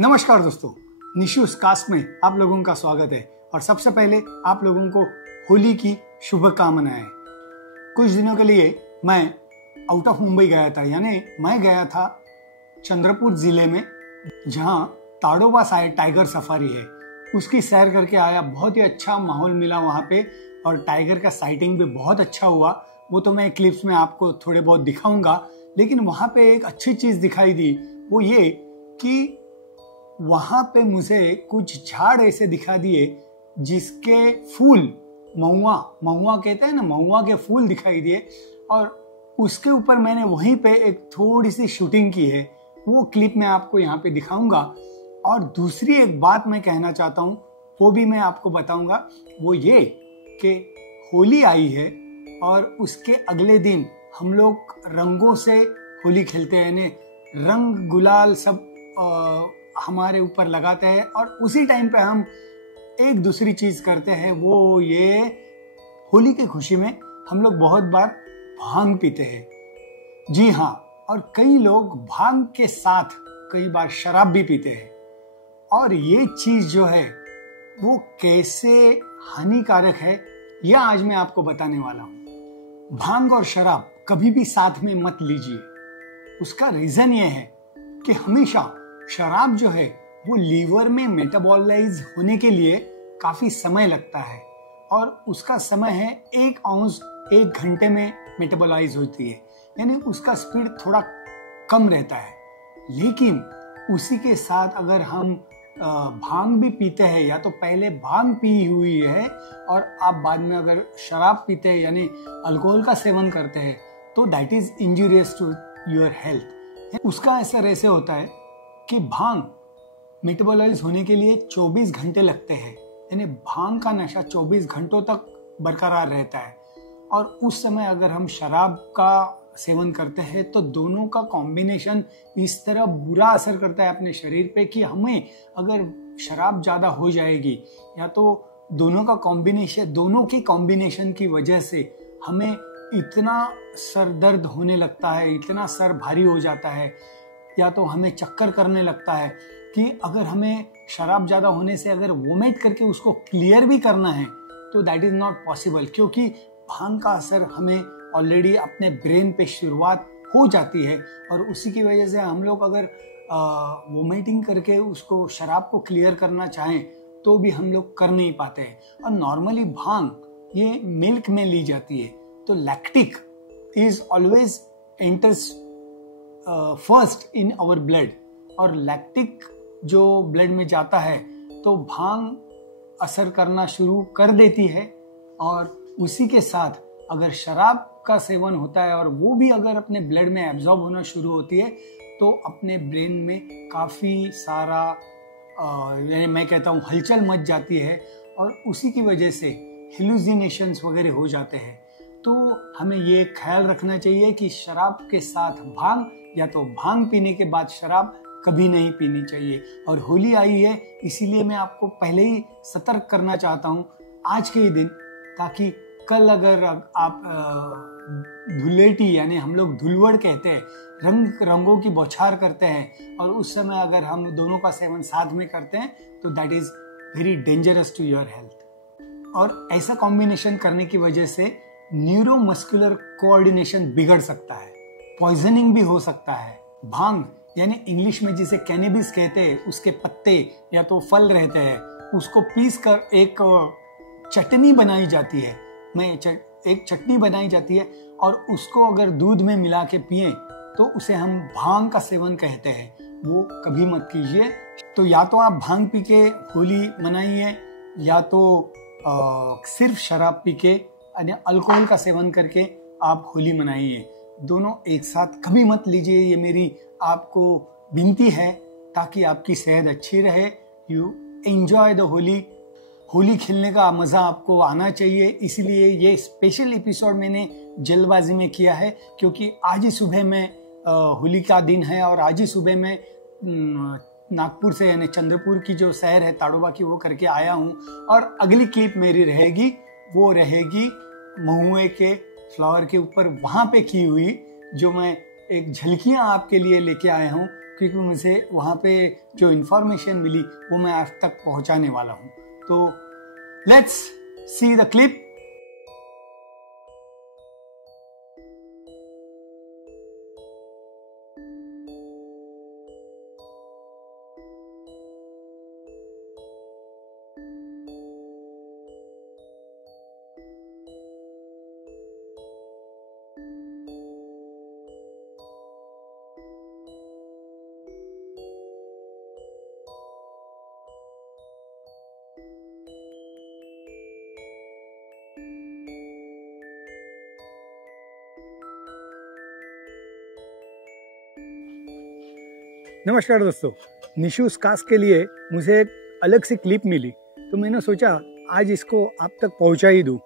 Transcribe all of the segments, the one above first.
नमस्कार दोस्तों, निशूस कास्ट में आप लोगों का स्वागत है। और सबसे पहले आप लोगों को होली की शुभकामनाएं। कुछ दिनों के लिए मैं आउट ऑफ मुंबई गया था, यानी मैं गया था चंद्रपुर जिले में, जहां ताडोबा साइड टाइगर सफारी है, उसकी सैर करके आया। बहुत ही अच्छा माहौल मिला वहां पे और टाइगर का साइटिंग भी बहुत अच्छा हुआ। वो तो मैं क्लिप्स में आपको थोड़े बहुत दिखाऊंगा, लेकिन वहां पे एक अच्छी चीज दिखाई दी, वो ये कि वहां पे मुझे कुछ झाड़ ऐसे दिखा दिए जिसके फूल महुआ कहते हैं ना, महुआ के फूल दिखाई दिए। और उसके ऊपर मैंने वहीं पे एक थोड़ी सी शूटिंग की है, वो क्लिप मैं आपको यहाँ पे दिखाऊंगा। और दूसरी एक बात मैं कहना चाहता हूँ, वो भी मैं आपको बताऊंगा, वो ये कि होली आई है और उसके अगले दिन हम लोग रंगों से होली खेलते हैं, यानी रंग गुलाल सब हमारे ऊपर लगाते हैं। और उसी टाइम पे हम एक दूसरी चीज करते हैं, वो ये होली की खुशी में हम लोग बहुत बार भांग पीते हैं। जी हाँ, और कई लोग भांग के साथ कई बार शराब भी पीते हैं। और ये चीज जो है वो कैसे हानिकारक है, यह आज मैं आपको बताने वाला हूं। भांग और शराब कभी भी साथ में मत लीजिए। उसका रीजन ये है कि हमेशा शराब जो है वो लीवर में मेटाबॉलाइज होने के लिए काफी समय लगता है, और उसका समय है 1 आउंस 1 घंटे में मेटाबॉलाइज होती है, यानी उसका स्पीड थोड़ा कम रहता है। लेकिन उसी के साथ अगर हम भांग भी पीते हैं, या तो पहले भांग पी हुई है और आप बाद में अगर शराब पीते हैं यानी अल्कोहल का सेवन करते हैं, तो that is injurious to your health. उसका असर ऐसे होता है कि भांग मेटाबॉलाइज होने के लिए 24 घंटे लगते हैं, यानी भांग का नशा 24 घंटों तक बरकरार रहता है। और उस समय अगर हम शराब का सेवन करते हैं तो दोनों का कॉम्बिनेशन इस तरह बुरा असर करता है अपने शरीर पे कि हमें अगर शराब ज्यादा हो जाएगी, या तो दोनों की कॉम्बिनेशन की वजह से हमें इतना सर दर्द होने लगता है, इतना सर भारी हो जाता है, या तो हमें चक्कर करने लगता है कि अगर हमें शराब ज्यादा होने से अगर वोमिट करके उसको क्लियर भी करना है तो दैट इज नॉट पॉसिबल, क्योंकि भांग का असर हमें ऑलरेडी अपने ब्रेन पे शुरुआत हो जाती है। और उसी की वजह से हम लोग अगर वोमिटिंग करके उसको शराब को क्लियर करना चाहें तो भी हम लोग कर नहीं पाते हैं। और नॉर्मली भांग ये मिल्क में ली जाती है, तो lactic is always enters first in our blood, और लैक्टिक जो ब्लड में जाता है तो भांग असर करना शुरू कर देती है। और उसी के साथ अगर शराब का सेवन होता है और वो भी अगर अपने ब्लड में एब्जॉर्ब होना शुरू होती है, तो अपने ब्रेन में काफ़ी सारा यानी मैं कहता हूँ हलचल मच जाती है, और उसी की वजह से हेलुसिनेशंस वगैरह हो जाते हैं। तो हमें ये ख्याल रखना चाहिए कि शराब के साथ भांग, या तो भांग पीने के बाद शराब कभी नहीं पीनी चाहिए। और होली आई है, इसीलिए मैं आपको पहले ही सतर्क करना चाहता हूँ आज के ही दिन, ताकि कल अगर आप धुलेटी यानी हम लोग धुलवड़ कहते हैं, रंगों की बौछार करते हैं, और उस समय अगर हम दोनों का सेवन साथ में करते हैं तो that is very dangerous to your health. और ऐसा कॉम्बिनेशन करने की वजह से न्यूरोमस्कुलर कोऑर्डिनेशन बिगड़ सकता है, पॉइजनिंग भी हो सकता है। भांग यानी इंग्लिश में जिसे कैनेबिस कहते हैं, उसके पत्ते या तो फल रहते हैं, उसको पीस कर एक चटनी बनाई जाती है, एक चटनी बनाई जाती है, और उसको अगर दूध में मिला के पिए तो उसे हम भांग का सेवन कहते हैं। वो कभी मत कीजिए। तो या तो आप भांग पी के होली मनाइए, या तो सिर्फ शराब पी के यानी अल्कोहल का सेवन करके आप होली मनाइए। दोनों एक साथ कभी मत लीजिए, ये मेरी आपको विनती है, ताकि आपकी सेहत अच्छी रहे। यू एंजॉय द होली खेलने का मज़ा आपको आना चाहिए। इसलिए ये स्पेशल एपिसोड मैंने जल्दबाजी में किया है, क्योंकि आज ही सुबह में होली का दिन है, और आज ही सुबह में नागपुर से यानी चंद्रपुर की जो सैर है ताडोबा की, वो करके आया हूँ। और अगली क्लिप मेरी रहेगी, वो रहेगी महुए के फ्लावर के ऊपर वहाँ पे की हुई, जो मैं एक झलकियाँ आपके लिए लेके आया हूँ, क्योंकि मुझे वहाँ पे जो इन्फॉर्मेशन मिली वो मैं आप तक पहुँचाने वाला हूँ। तो लेट्स सी द क्लिप। नमस्कार दोस्तों, निशूज कास्ट के लिए मुझे एक अलग सी क्लिप मिली तो मैंने सोचा आज इसको आप तक पहुंचा ही दूं।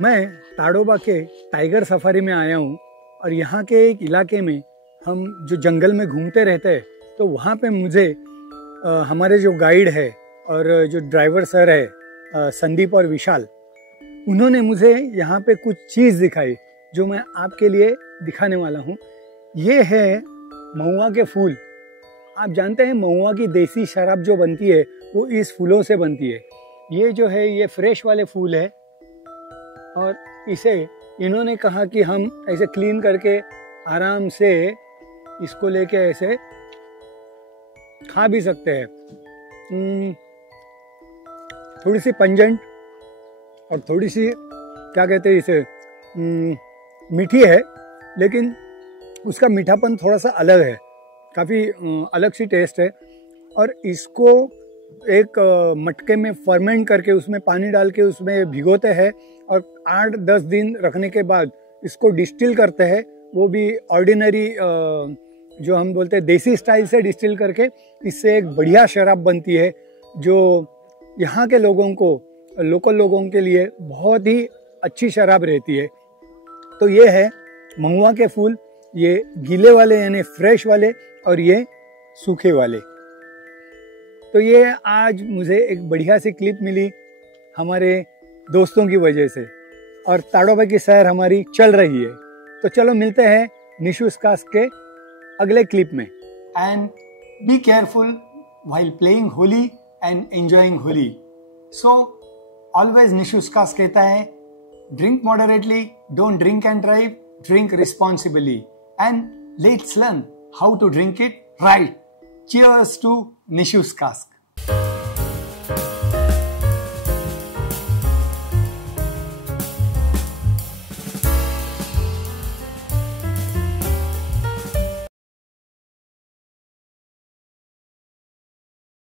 मैं ताडोबा के टाइगर सफारी में आया हूं और यहाँ के एक इलाके में हम जो जंगल में घूमते रहते हैं तो वहाँ पे मुझे हमारे जो गाइड है और जो ड्राइवर सर है संदीप और विशाल, उन्होंने मुझे यहाँ पे कुछ चीज़ दिखाई जो मैं आपके लिए दिखाने वाला हूँ। ये है महुआ के फूल। आप जानते हैं महुआ की देसी शराब जो बनती है वो इस फूलों से बनती है। ये जो है ये फ्रेश वाले फूल है और इसे इन्होंने कहा कि हम ऐसे क्लीन करके आराम से इसको लेके ऐसे खा भी सकते हैं। थोड़ी सी पंजेंट और थोड़ी सी क्या कहते हैं इसे मीठी है, लेकिन उसका मीठापन थोड़ा सा अलग है, काफ़ी अलग सी टेस्ट है। और इसको एक मटके में फर्मेंट करके उसमें पानी डाल के उसमें भिगोते हैं और 8-10 दिन रखने के बाद इसको डिस्टिल करते हैं। वो भी ऑर्डिनरी जो हम बोलते हैं देसी स्टाइल से डिस्टिल करके इससे एक बढ़िया शराब बनती है जो यहाँ के लोगों को, लोकल लोगों के लिए बहुत ही अच्छी शराब रहती है। तो ये है महुआ के फूल, ये गीले वाले यानी फ्रेश वाले और ये सूखे वाले। तो ये आज मुझे एक बढ़िया सी क्लिप मिली हमारे दोस्तों की वजह से और ताडोबा की सैर हमारी चल रही है। तो चलो मिलते हैं निशूज कास्ट के अगले क्लिप में। And be careful while playing Holi and enjoying Holi. So always निशूज कास्ट कहता है, drink moderately, don't drink and drive, drink responsibly, and let's learn how to drink it right. Cheers to Nishu's Cask.